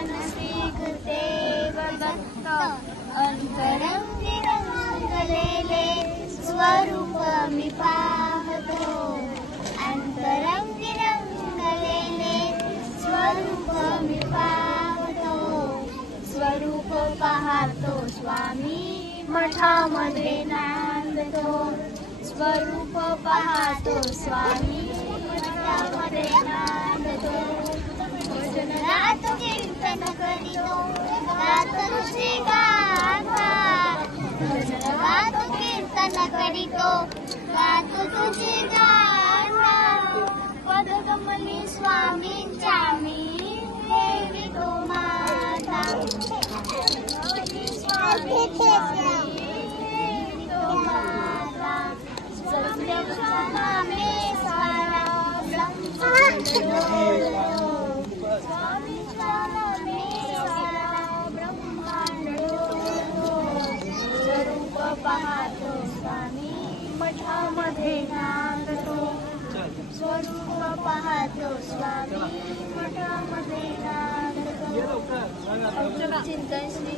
ज्ञान श्री गुरुदेव दत्त अंतरंगी रंगलेले स्वरूप मी पाहतो अंतरंगी रंगलेले स्वरूप मी पाहतो स्वरूप पाहतो स्वामी मठामध्ये नांदतो स्वरूप पाहतो स्वामी मठामध्ये नांदतो भजन गातो कीर्तन करीतो गातो श्री गाथा भजन गातो कीर्तन करीतो गातो तुझी गाथा पदकमली स्वामींच्या मी देवितो माता स्वामींच्या देवितो माता सत्यच्या नामे सारा ब्रह्मांड स्वामींच्या नामे सारा ब्रह्मांड स्वरूप पाहतो स्वामी मठामध्ये नांदतो स्वरूप पाहतो स्वामी मठामध्ये नांदतो चिंतन श्री